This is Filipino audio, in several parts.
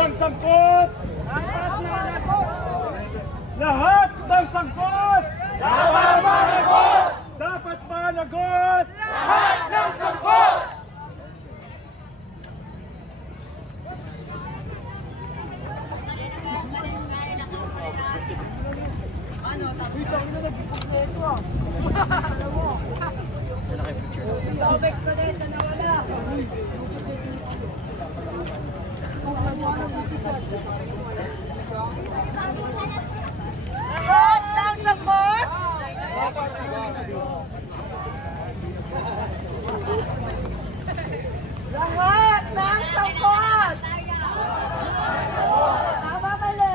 ng sangkot! Lahat ng sangkot! Dapat managot! Dapat managot! Lahat ng sangkot! Lahat ng sangkot! Lahat ng sangkot! Tama mali!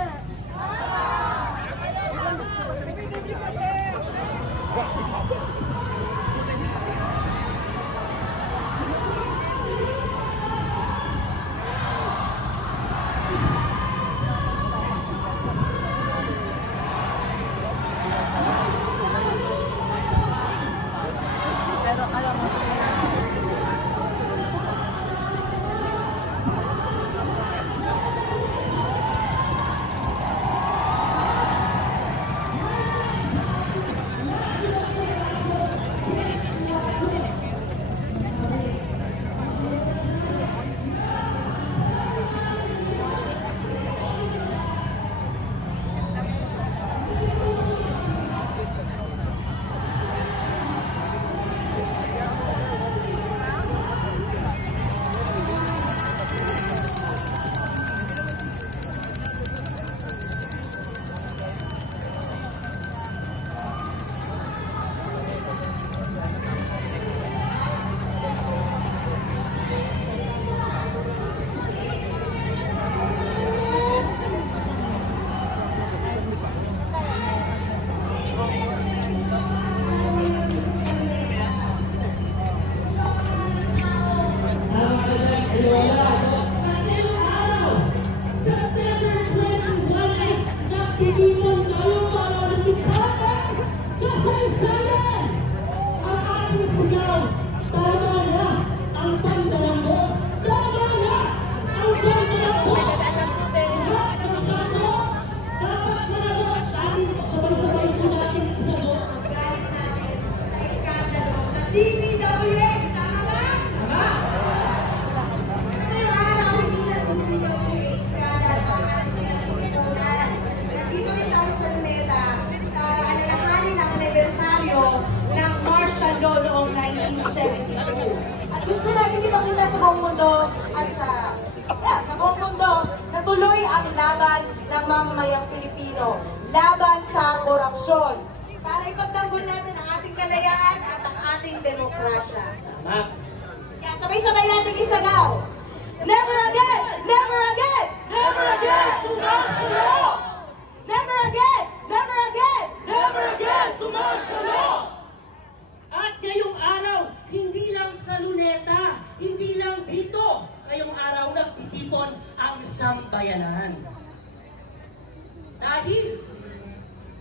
At gusto natin ipakita sa buong mundo at sa buong mundo na tuloy ang laban ng mamamayang Pilipino, laban sa korupsyon, para ipagtanggol natin ang ating kalayaan at ang ating demokrasya. Kaya sabay-sabay natin isagaw. Never again! Never again! Never again to martial law! Never again! Never again! Never again to martial law! At ngayong araw, hindi lang sa Luneta, hindi lang dito, ngayong araw nagtitipon ang sambayanan. Dahil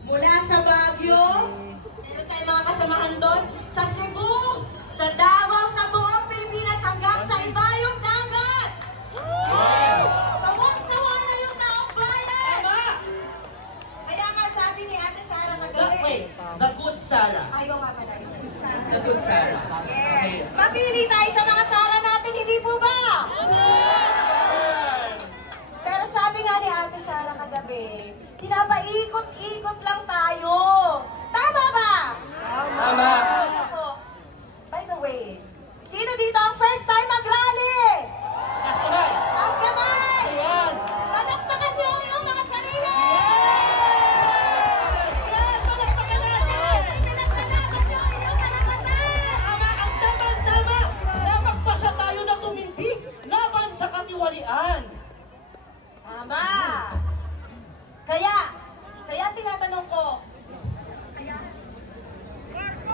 mula sa Baguio, meron tayong mga kasamahan doon, sa Cebu, sa Davao, sa buong Pilipinas, hanggang sa ibayong dagat. Yes! Sawan-sawa na yung taong bayan. Kaya nga sabi ni Ate Sara kagabi. Wait, the good Sara. Ayaw nga pala. The good Sara. Yes. Mapili tayo sa mga Sara natin, hindi po ba? Pero sabi nga ni Ate Sara kagabi, pinapaikot-ikot lang tayo. Tama ba? Tama. By the way, sino dito ang first time mag-rally? Taas kamay. Taas kamay! Ayan. Palakpakan niyo yung mga sarili! Yes! Yan! Palakpakan natin! Pinagpalaban niyo yung karapatan! Tama ang tama-tama! Napagpasa tayo na tumindig laban sa katiwalian. Tama! Kaya tinatanong ko,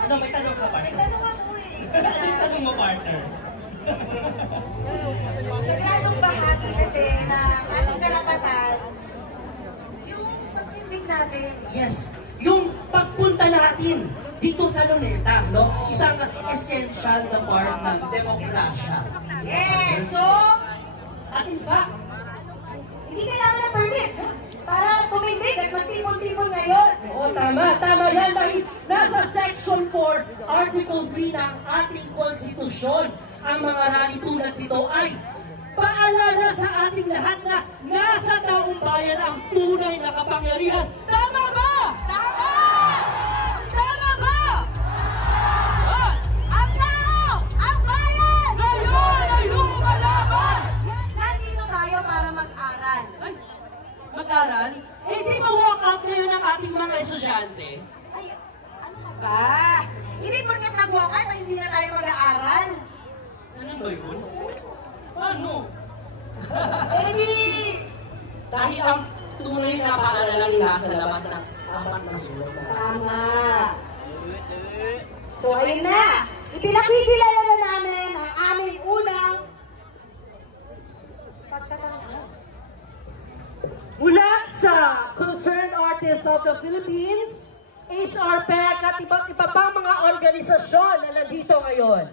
Ano, may tanong ka, may partner? tanong ako eh. Ano yung tanong mo, partner? Sagradong bahagi kasi ng ating karapatan, yung pagtindig natin. Yes, yung pagpunta natin dito sa Luneta, no? Isang essential na part ng demokrasya. Yes! So, At in fact, Tama yan dahil nasa Section 4, Article 3 ng ating konstitusyon. Ang mga rally tulad nito ay paalala sa ating lahat na nasa taong bayan ang tunay na kapangyarihan. Tama ba? Tama! Tama ba? Ang tao! Ang bayan! Ngayon ay lumalaban! Nandito tayo para mag-aral. Ay, mag-aral? Eh di ma-walkout ngayon ang ating mga estudyante. Ay, ano ka ba? Hindi porket nag-walkout ay hindi na tayo mag-aaral. Ano ba yun? Ano? Eh di... Dahil ang tunay na paalala nasa labas ng apat na sulat. Tama. So, ayun na. Ipinakikilala na namin ang aming unang pagkatanga. Mula sa Concerned Artists of the Philippines, HRPEC at iba't iba pang mga organisasyon na nandito ngayon.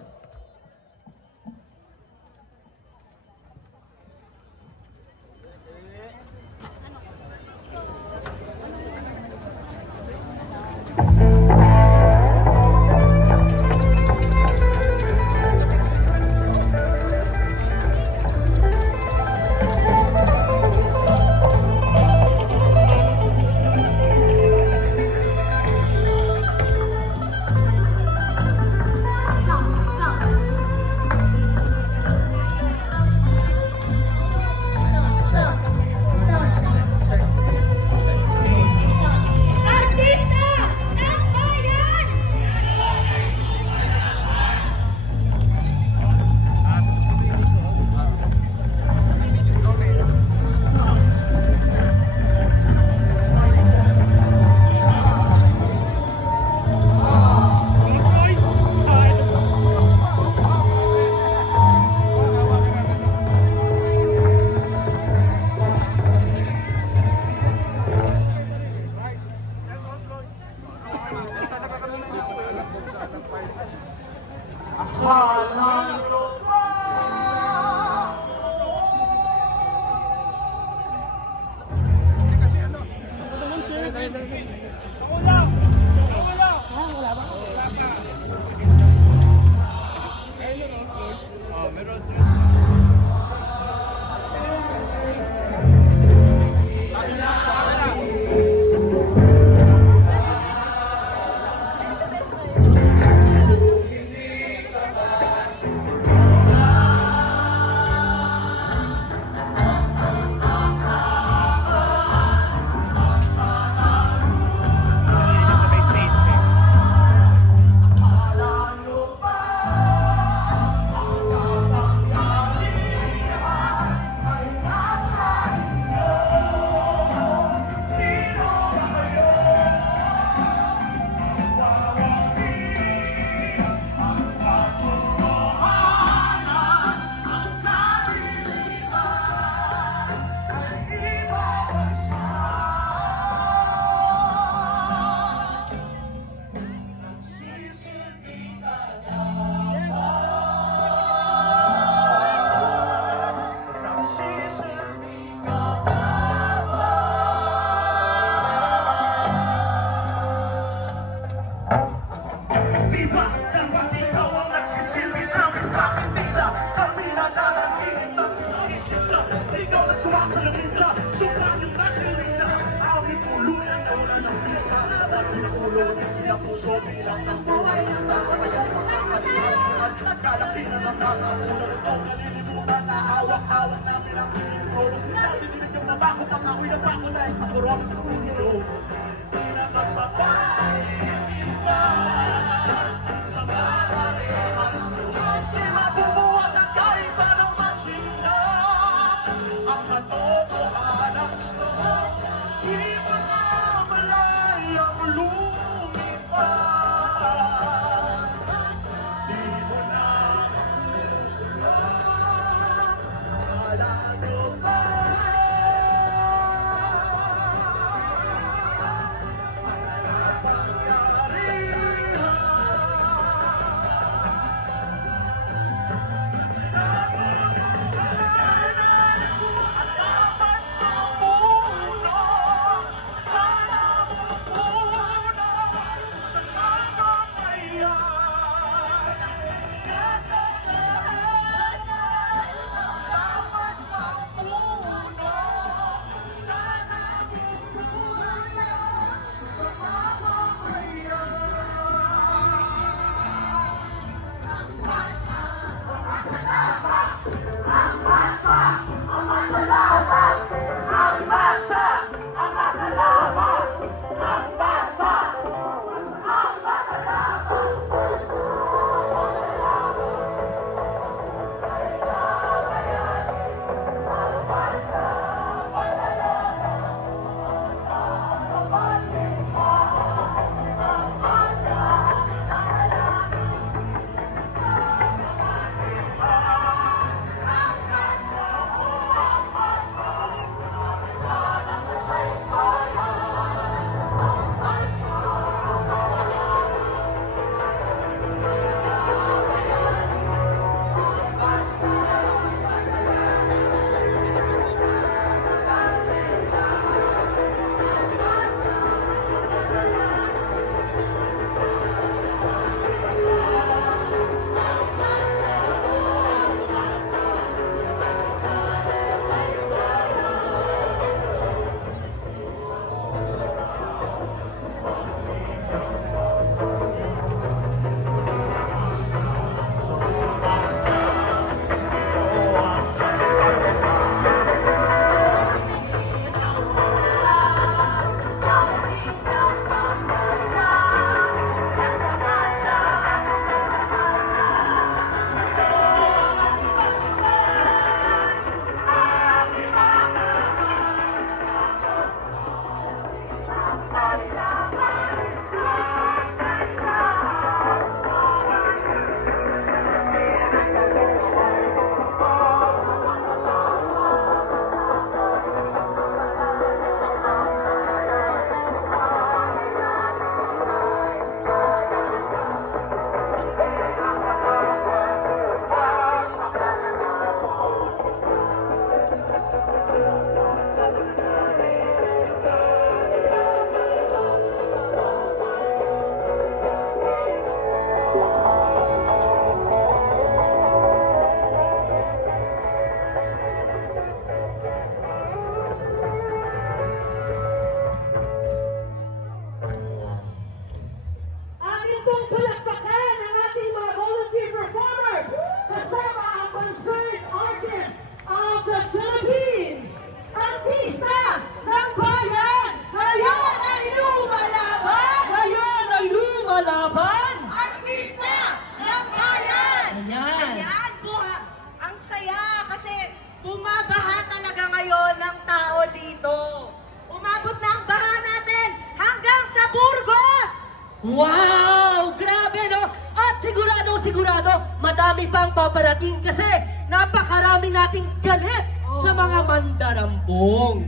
Wow! Grabe, no? At sigurado, madami pang paparating kasi napakarami nating galit sa mga mandarambong.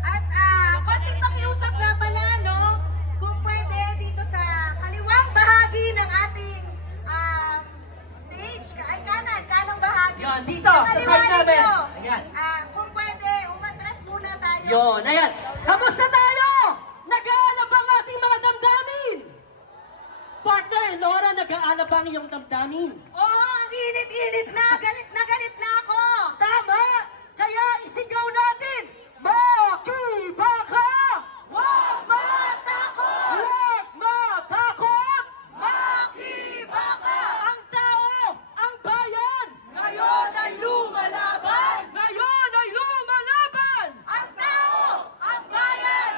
At konting pakiusap nga pala, no? Kung pwede dito sa kaliwang bahagi ng ating stage, ay kanang bahagi. Yan, dito, sa side namin. Ayan. Kung pwede, umatras muna tayo. Yon, ayan. Kamusta tayo? Nag-aalabang ating mga damdamin. Partner, Laura, nag-aalabang iyong damdamin. Oo, ang init-init na. Galit na ako. Tama! Kaya isigaw natin, Makibaka! Huwag matakot! Huwag matakot! Makibaka! Ang tao, ang bayan! Ngayon ay lumalaban! Ngayon ay lumalaban! Ang tao, ang bayan!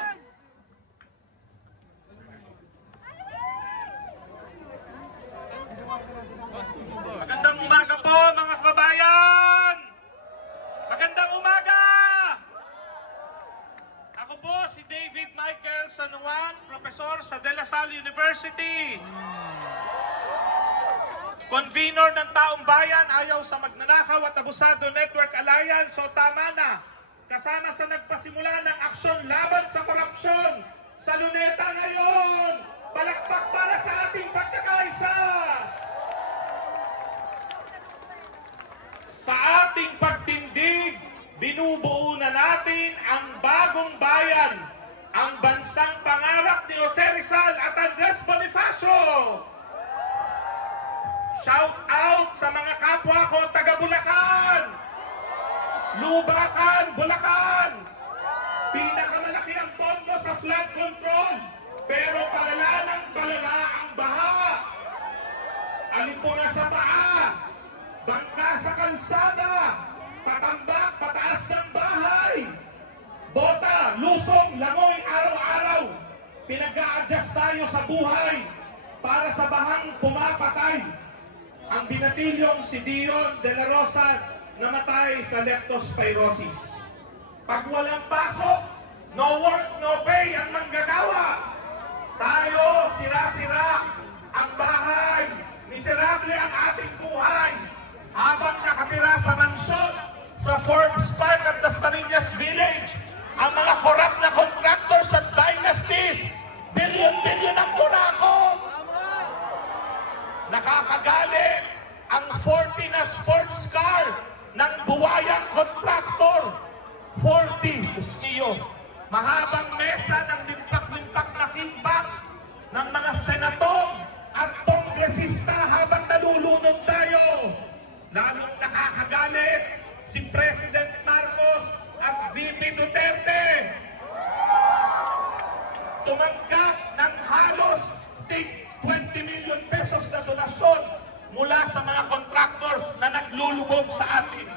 Magandang umaga po mga kababayan! Magandang umaga! Ako po si David Michael Sanuan, profesor sa De La Salle University. Convener ng Taong Bayan ayaw sa magnanakaw at abusado Network Alliance, so tama na. Kasama sa nagpasimula ng aksyon laban sa korupsyon sa Luneta ngayon. Palakpak para sa ating pagkakaisa. Sa ating pagtindig, binubuo na natin ang bagong bayan, ang bansang pangarap ni Jose Rizal at Andres Bonifacio. Shout out sa mga kapwa ko taga Bulacan, Lubacan, Bulacan. Pinakamalaki ang pondo sa flood control, pero palala ng palala ang baha. Alipunga sa paa, bangka sa kalsada, patambak, pataas ng bahay. Bota, lusong, langoy, araw-araw. Pinag-a-adjust tayo sa buhay para sa bahang pumapatay. Ang binatilyong si Dion de la Rosa namatay sa leptospirosis. Pag walang pasok, no work, no pay ang manggagawa. Tayo, sira-sira ang bahay. Miserable ang ating buhay. Habang nakatira sa mansyon, sa Forbes Park at Dasmariñas Village, ang mga corrupt na contractors at dynasties, bilyon-bilyon ang kurako. Nakakagalit ang 40 na sports car ng buwayang contractor. 40, Gustiyo. Mahabang mesa ng limpak-limpak na kickback ng mga senador at kongresista habang nalulunod tayo. Lalong nakakagalit si President Marcos at VP Duterte. Tumanggap ng halos 20 million pesos na donasyon mula sa mga contractors na naglulubog sa atin.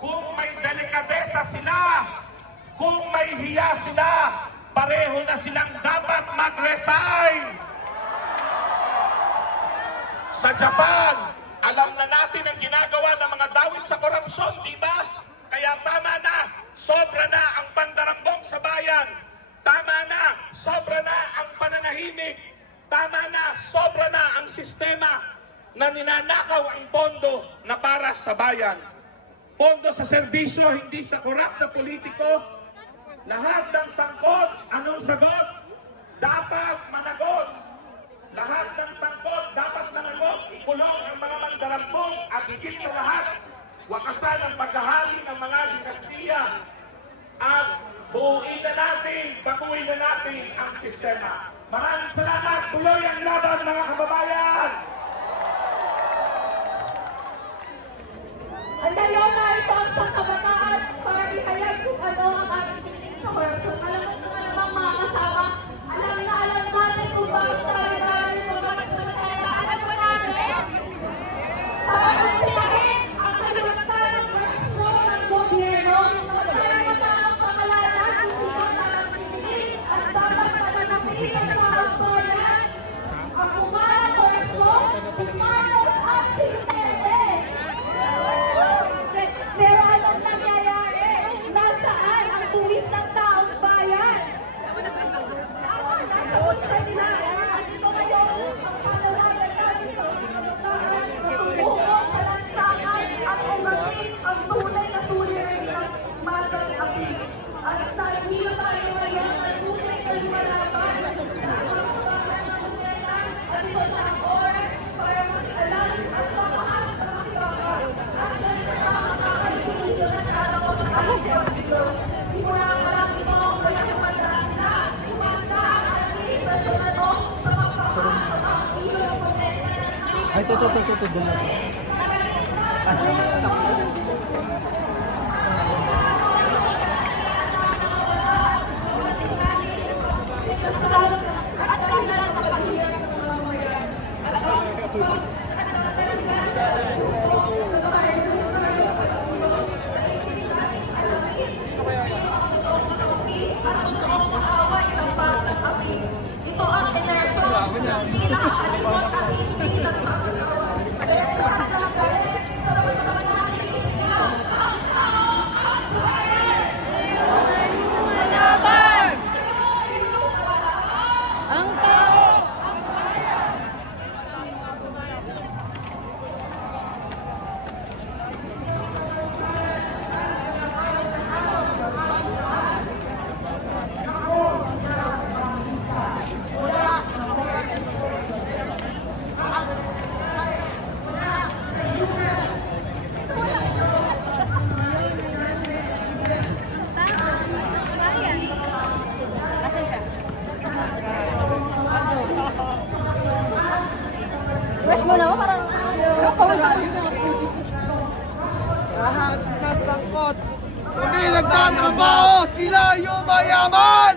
Kung may delikadesa sila, kung may hiya sila, pareho na silang dapat mag-resign. Sa Japan, alam na natin ang ginagawa ng mga dawit sa korupsyon, di ba? Kaya tama na, sobra na ang pandarambong sa bayan. Tama na, sobra na ang pananahimik. Tama na, sobra na ang sistema na ninanakaw ang pondo na para sa bayan. Pondo sa serbisyo, hindi sa korap na politiko. Lahat ng sangkot, anong sagot? Dapat managot. Lahat ng sangkot, dapat managot. Ikulong ang mga mandarambong at higit sa lahat, wakasan ang paghahali ng mga dinastiya. At buuin na natin, baguhin na natin ang sistema. Maraming salamat. Tuloy ang laban, mga kababayan! Ang ngayon na ito ang pagkabataan para ihayag kung ano ang ating tingin sa korupsyon. Alam mo kung ano bang mga kasama? Alam na alam natin kung bakit tayo dahil kung bakit sa kaya alam mo natin? Para tiyahin ang kalimutan ng korupsyon ng gobyerno. Kaya ang pangalanan kung sino na ang tingin at dapat mananapin ang mga bayan. Ang kumara korupsyon, kumaros ang sinete. Pero anong nangyayari? Nasa At tayo, hindi na tayo mayaman, tunay na lumalaban. At ito na ang oras para mag-alam at makakas sa makibaka. At sa makakakalimutin na sana ko makakalimutin. Simula pa lang ito, wala naman na sila. Kumanda, at isa sa ano, sa makakakakilo ng protesta na Ay, ito. Doon na siya. ito ang sinerto. Kinakalimutan hindi lang sa Lahat na sangkot. Kami nagtatrabaho, sila yung mayaman!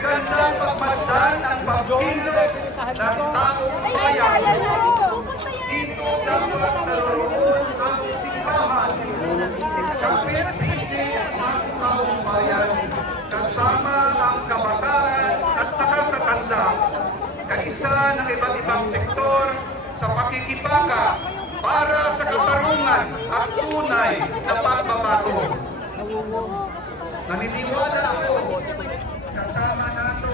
Gandang pagmasdan ang pagpili ng taong bayan. Dito dapat naroon ang simbahan. Kapit-isip ang taong bayan, kasama ang kabataan at nakatatanda, kaisa ng iba't ibang sektor sa pakikibaka para sa katarungan at tunay na pagbabago. Naniniwala ako kasama nato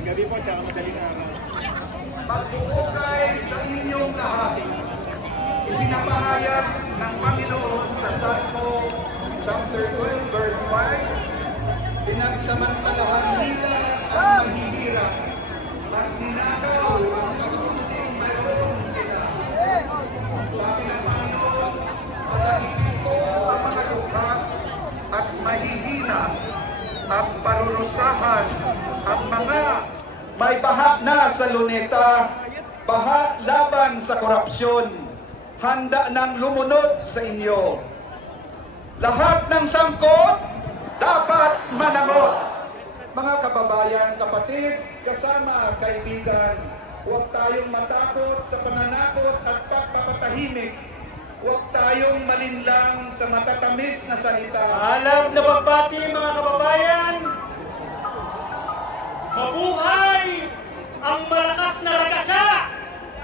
Gabi po, tsaka madaling araw. pagpupukay sa inyong lahat. Ipinapahayag ng Panginoon sa Salmo chapter 12 verse 5, pinagsamantalahan nila ang mahihirap May baha na sa Luneta, baha laban sa korupsyon. Handa nang lumunod sa inyo. Lahat ng sangkot dapat manangot. Mga kababayan, kapatid, kasama, kaibigan, huwag tayong matakot sa pananakot at pagpapatahimik. Huwag tayong malinlang sa matatamis na salita. Alam na babati mga kababayan, mabuhay ang malakas na ragasa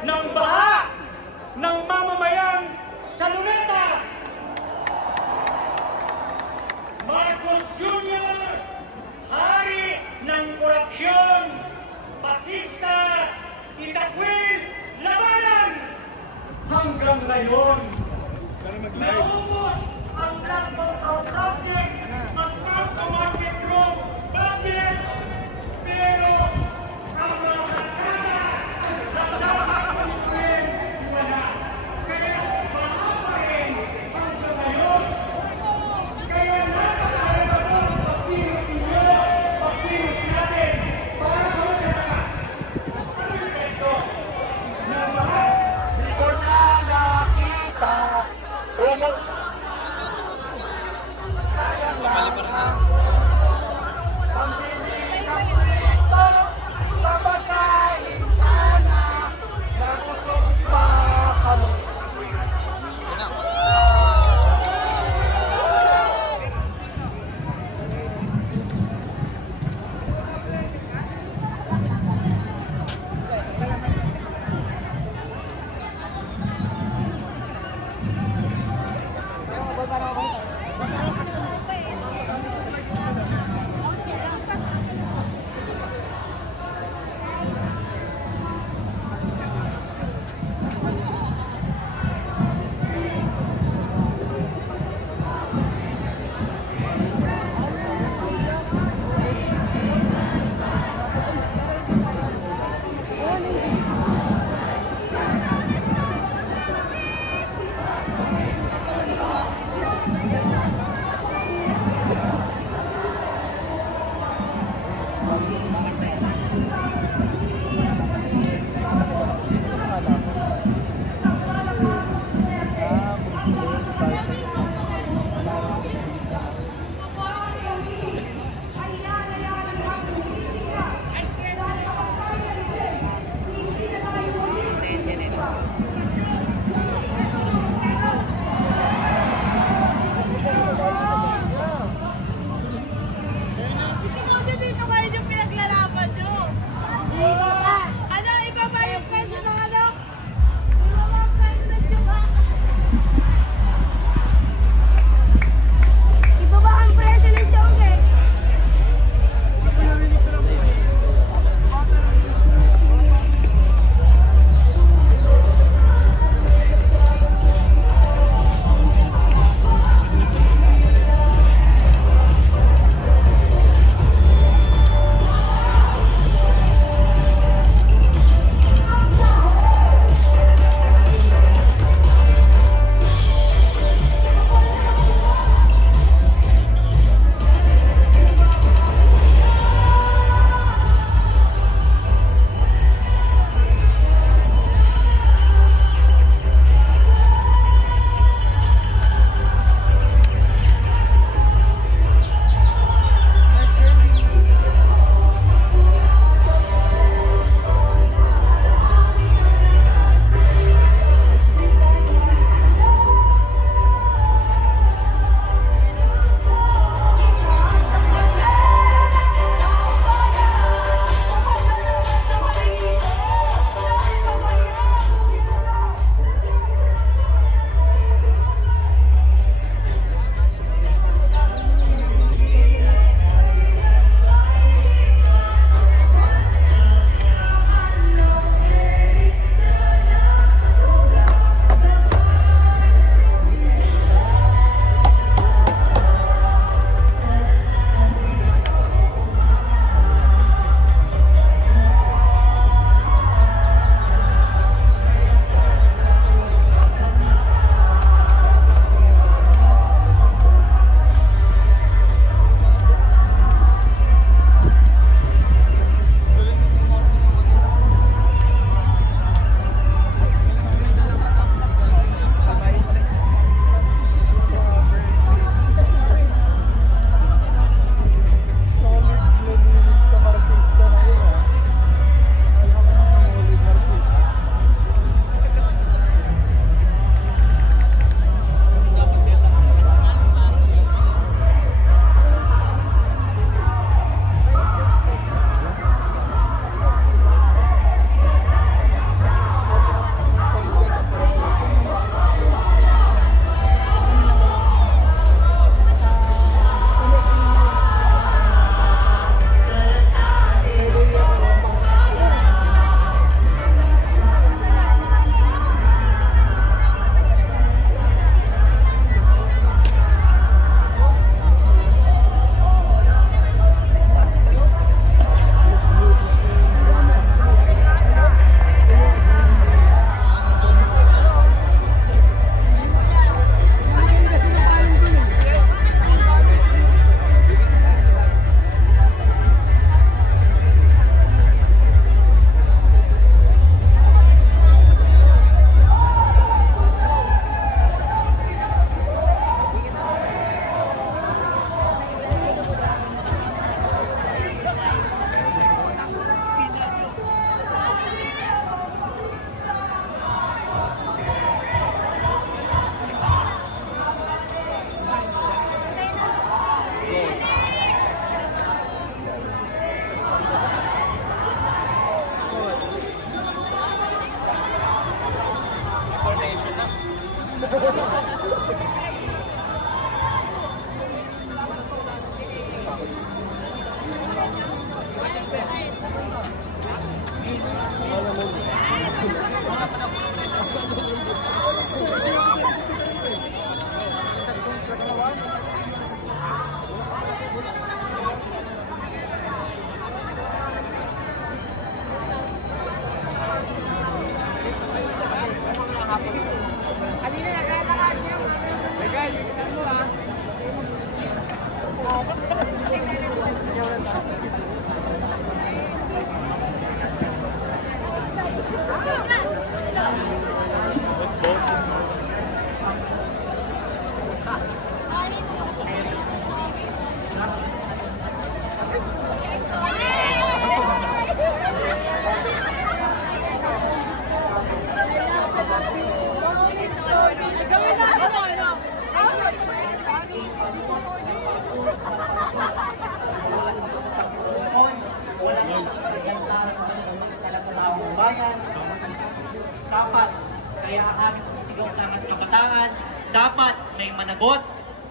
ng baha ng mamamayan sa Luneta. Marcos Jr., hari ng korupsyon, pasista, itakwil, labanan! Hanggang ngayon, naubos ang blackboard of subject ng market group. Bakit? Pero ang mga kasama sa pagkakulit wala. Kaya baka pa rin hanggang ngayon. Kaya napakalaga po ang pagpilos ninyo, pagpilos natin para sa masyarakat. Ano yung ito? Na lahat ko na nakita. bayan. Dapat, kaya ang aming sigaw sa mga kabataan, dapat may managot,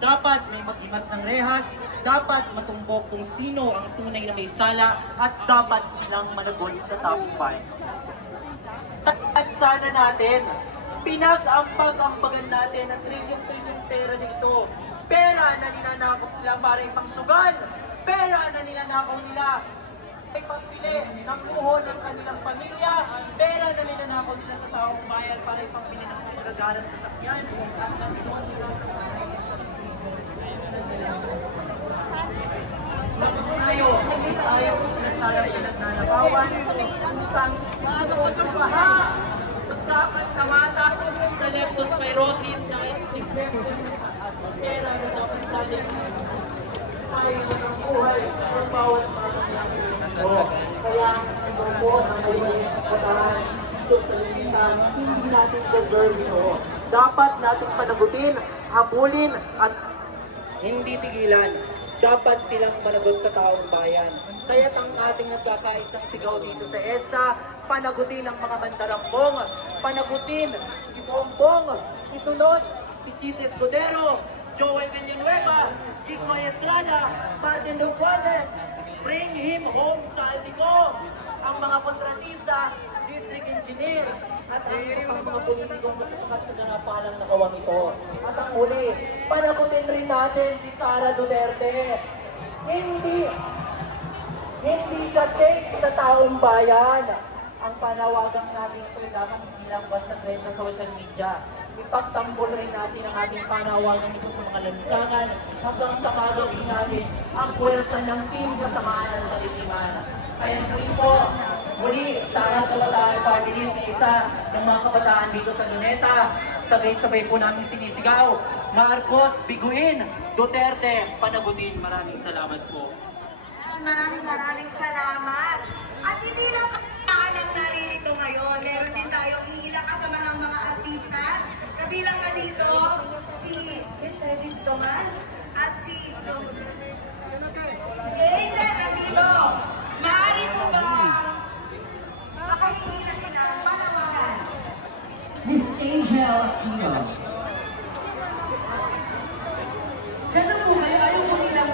dapat may maghimas ng rehas, dapat matumbok kung sino ang tunay na may sala, at dapat silang managot sa tagumpay. At sana natin, pinag-ambag-ambagan natin ang trilyon-trilyon pera nito. Pera na ninanakaw nila para ipangsugal. Pera na ninanakaw nila ay pambili ng luho ng kanilang pamilya. Pera na ninanakaw nila sa taong bayan para ipambili ng mga magagalang sasakyan. At nagsuon nila sa tayo sinasayang pinagnanabawan, utang, baha, dapat namata sa leptospirosis na pera na dapat natin tayo ng buhay ng bawat mga kaya ito po ang may kataan ito sa limitan, hindi natin deserve ito. Dapat natin panagutin, habulin at hindi tigilan. Dapat silang managot sa taong bayan. Kaya ang ating nagkakaisang sigaw dito sa EDSA, panagutin ang mga mandarambong, panagutin si Bongbong, isunod si Chief Escudero, Joel Villanueva, Chico Estrada, Martin Duquales, bring him home sa Aldico, ang mga kontratista, district engineer, at ang mga politikong masukat sa nanapalang nakawang ito. At ang uli, panagutin rin natin si Sara Duterte. Hindi siya take sa taong bayan. Ang panawagan natin programang bilang basta trend sa social media. Ipagtanggol rin natin ang ating panawagan ito sa mga lansangan hanggang sa magawin natin ang puwersa ng team kasamaan ng kalitiman. Kaya muli, sa ating kabataan family, isa ng mga kabataan dito sa Luneta, sabay-sabay po namin sinisigaw, Marcos, biguin, Duterte, panagutin. Maraming salamat po. Maraming salamat. At hindi lang kabataan naririto ngayon. Meron din tayo iilang kasamahang mga artista. Kabilang na dito si Mr. Sid Tomas at si Angel Amigo. Maaari po ba makahingi natin ang panawagan? Miss Angel Amigo. Diyan na po kayo, ayaw po nilang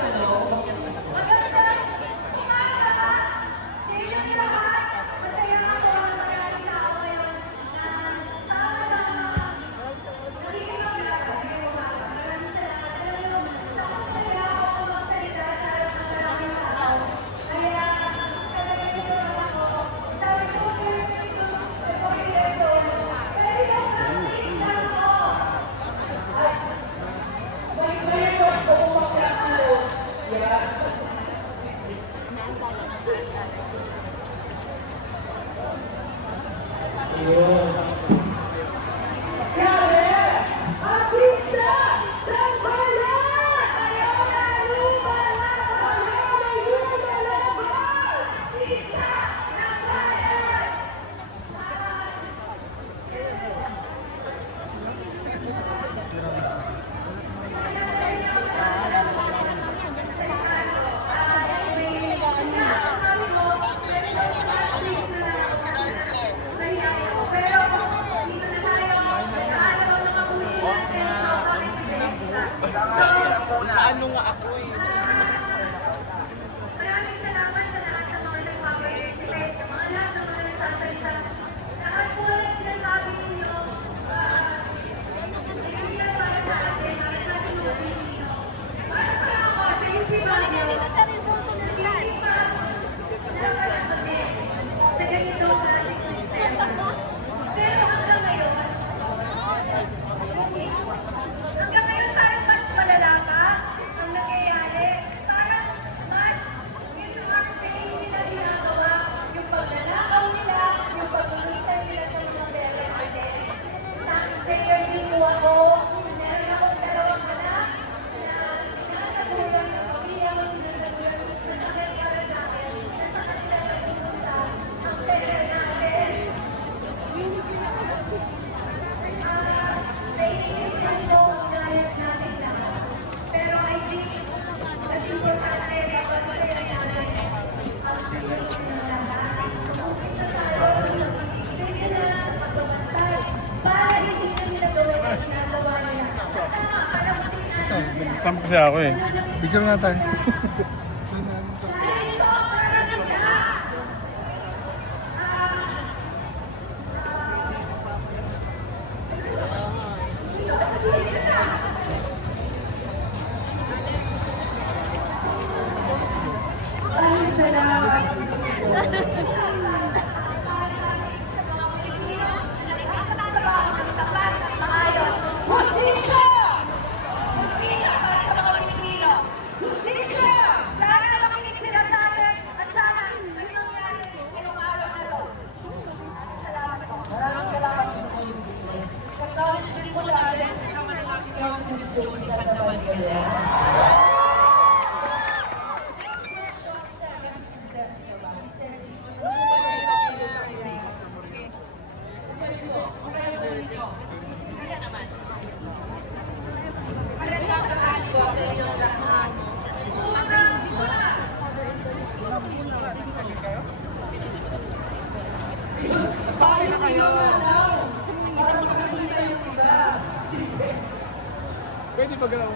Kasama kasi ako eh. Picture nga tayo. Pwede ba gano'n?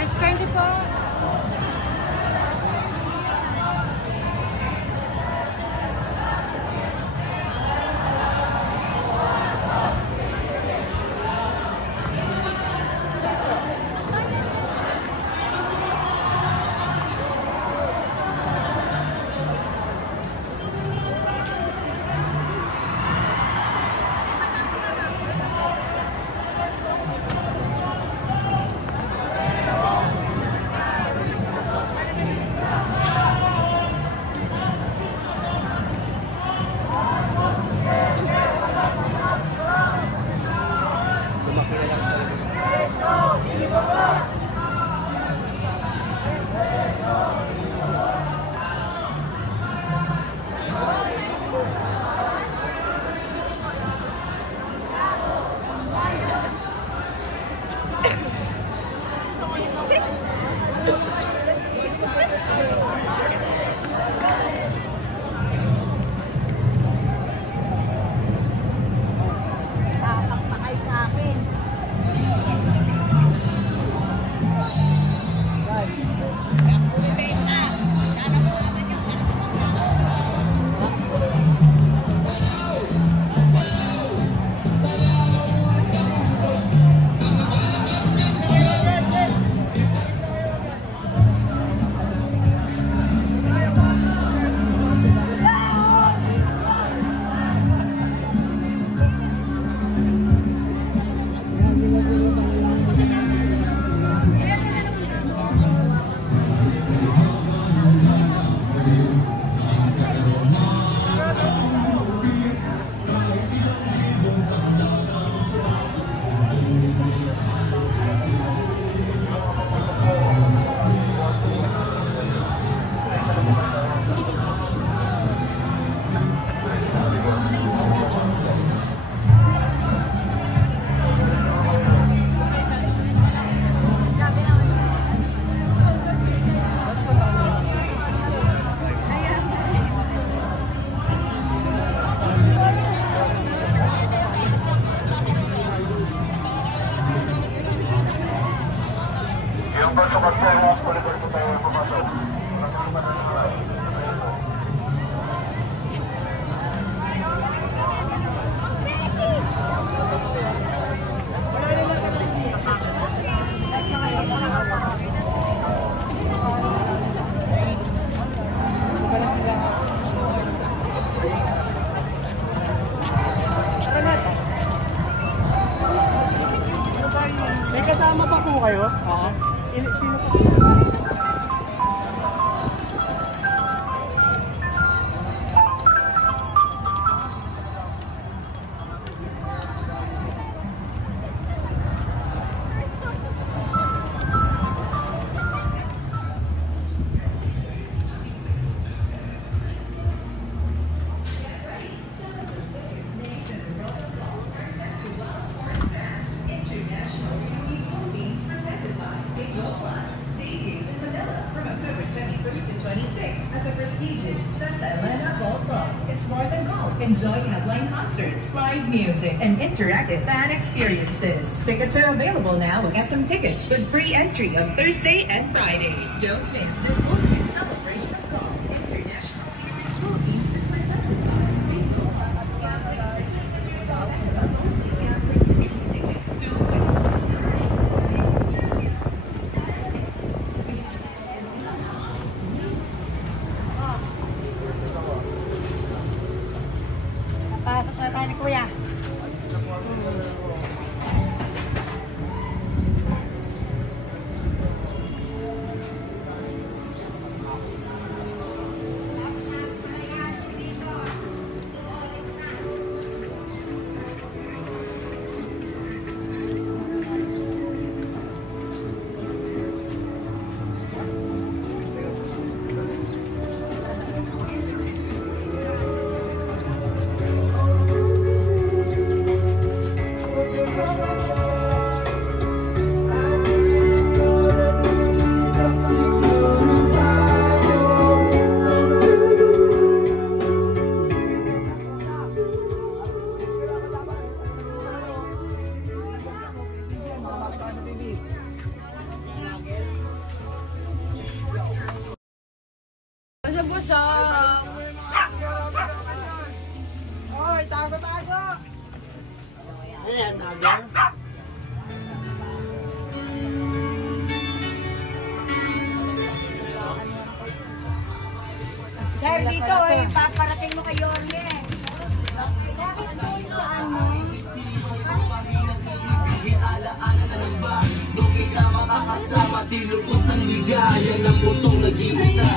Ice candy po. May kasama pa po kayo? Oo. Sino po? At the prestigious Santa Elena Golf Club. It's more than golf. Enjoy headline concerts, live music, and interactive fan experiences. Tickets are available now at SM Tickets with free entry on Thursday and Friday. Don't miss this ultimate celebration of golf. International Series Philippines is presented by Bingo Pasok na tayo ni Kuya. Sir, dito eh, paparating mo kay Yorme. Bakit doon sa ano? Alaala na lang ba? Doon kita makakasama, dilubos ang ligaya ng pusong nag-iisa.